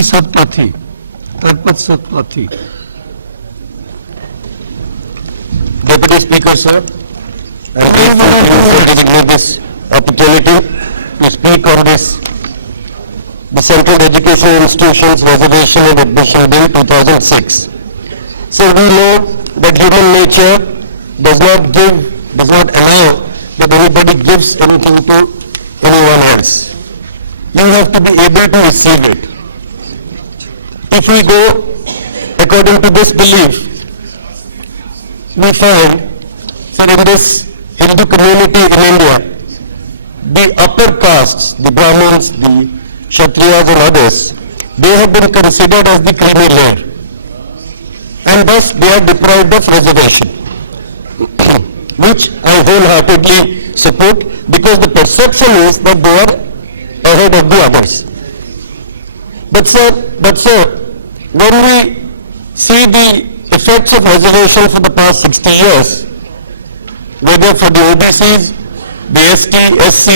Satpathy, Satpathy. Deputy Speaker, sir, I give this opportunity to speak on this Decentralized Education Institutions Reservation and Admission Bill 2006. So we know that human nature does not allow that anybody gives anything to anyone else. You have to be able to receive it. If we go according to this belief, we find that in this Hindu community in India, the upper castes, the Brahmins, the Kshatriyas and others, they have been considered as the creamy layer. And thus they are deprived of reservation, which I wholeheartedly support because the perception is that they are ahead of the others. But sir, when we see the effects of reservation for the past 60 years, whether for the OBCs, the ST, SC,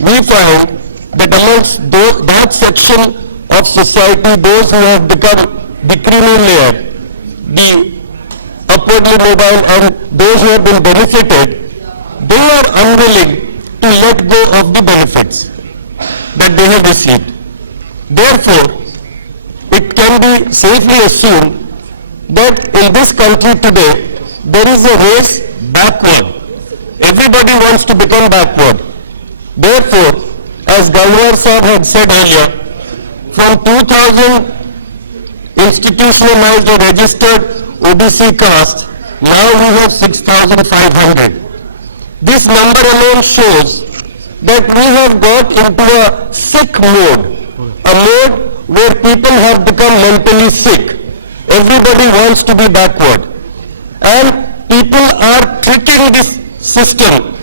we find that amongst that section of society, those who have become the creamy layer, the upwardly mobile and those who have been benefited, they are unwilling to let go of the benefits that they have received. Therefore, it can be safely assumed that in this country today, there is a race backward. Everybody wants to become backward. Therefore, as Governor Sahib had said earlier, from 2000 institutionalized or registered OBC caste, now we have 6,500. This number alone shows that we have got into a sick mode, a mode where people have become mentally sick. Everybody wants to be backward. And people are tricking this system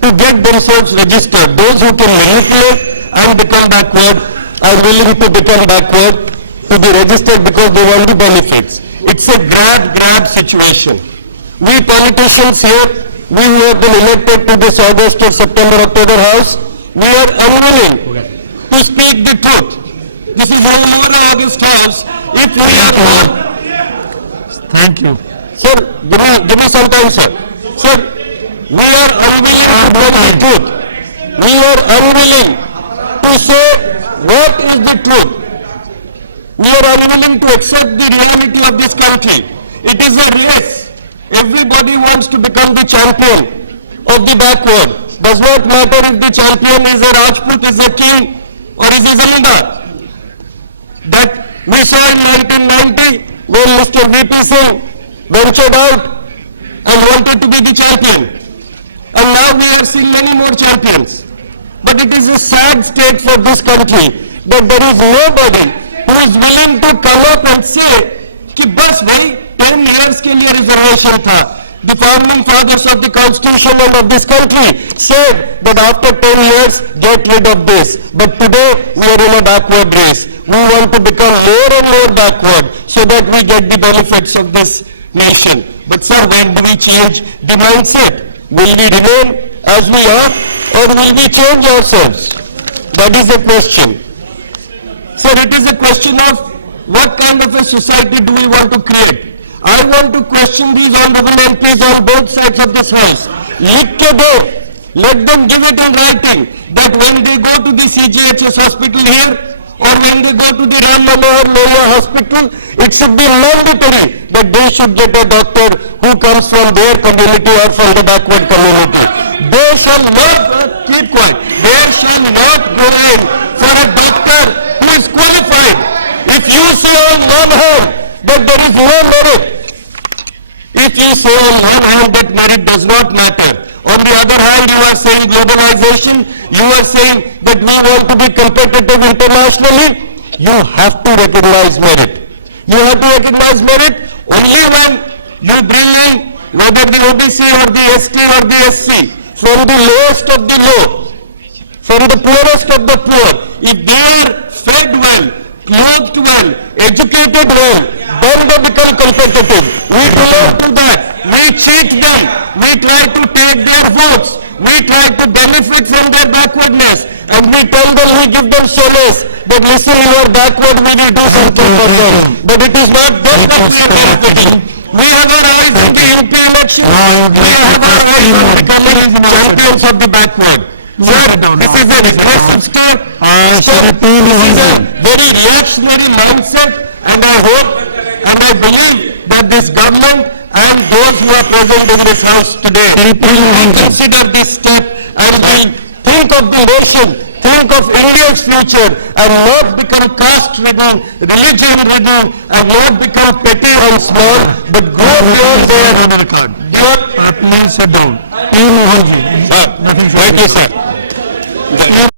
to get themselves registered. Those who can manipulate and become backward are willing to become backward to be registered because they want the benefits. It's a grab situation. We politicians here, we who have been elected to this August or September, October House, we are unwilling to speak the truth. This is how we are August House. If we are not... Thank you. Sir, give me some time, sir. Sir, we are unwilling to tell the truth. We are unwilling to say what is the truth. We are unwilling to accept the reality of this country. It is a race. Everybody wants to become the champion of the backward. Does not matter if the champion is a Rajput, is a king, or is a Zamindar. That we saw in 1990 when Mr. V.P. Singh ventured out and wanted to be the champion. And now we are seeing many more champions. But it is a sad state for this country that there is nobody who is willing to come up and say कि बस भाई 10 years के लिए reservation था. The founding fathers of the constitution and of this country said that after 10 years get rid of this. But today we are in a backward race. We want to become more and more backward so that we get the benefits of this nation. But sir, when do we change the mindset? Will we remain as we are or will we change ourselves? That is the question. Sir, it is a question of what kind of a society do we want to create? I want to question these honorable MPs on both sides of this house. Let them give it in writing that when they go to the CGHS hospital here or when they go to the Ram Manohar Lohia hospital, it should be mandatory that they should get a doctor who comes from their community or from the backward community. They shall not keep quiet. They shall not go in for a doctor who is qualified. If you say on one hand that there is no merit, if you say on one hand that merit does not matter, on the other hand you are saying globalization, you are saying that we want to be competitive internationally, you have to recognize merit. You have to recognize merit only when you bring in whether the OBC or the ST or the SC from the lowest of the low, from the poorest of the poor. If they are fed well, clothed well, educated well, then they become competitive. We do not do that. We cheat them. We try to take their votes. we try to benefit from their backwardness, and we tell them, we give them solace that listen, you are backward, we will do something for them. But it is not that what we are benefiting. We have our eyes on the UP election. We have our eyes on becoming champions of the backward. Sir, this is a regressive step. This is a very reactionary mindset, and I hope and I believe that this government and those who are present in this house today will consider this step and will think of the nation, think of India's future, and not become caste-ridden, religion-ridden, and not become petty and small, but go beyond their record. Please sit down. Thank you, sir.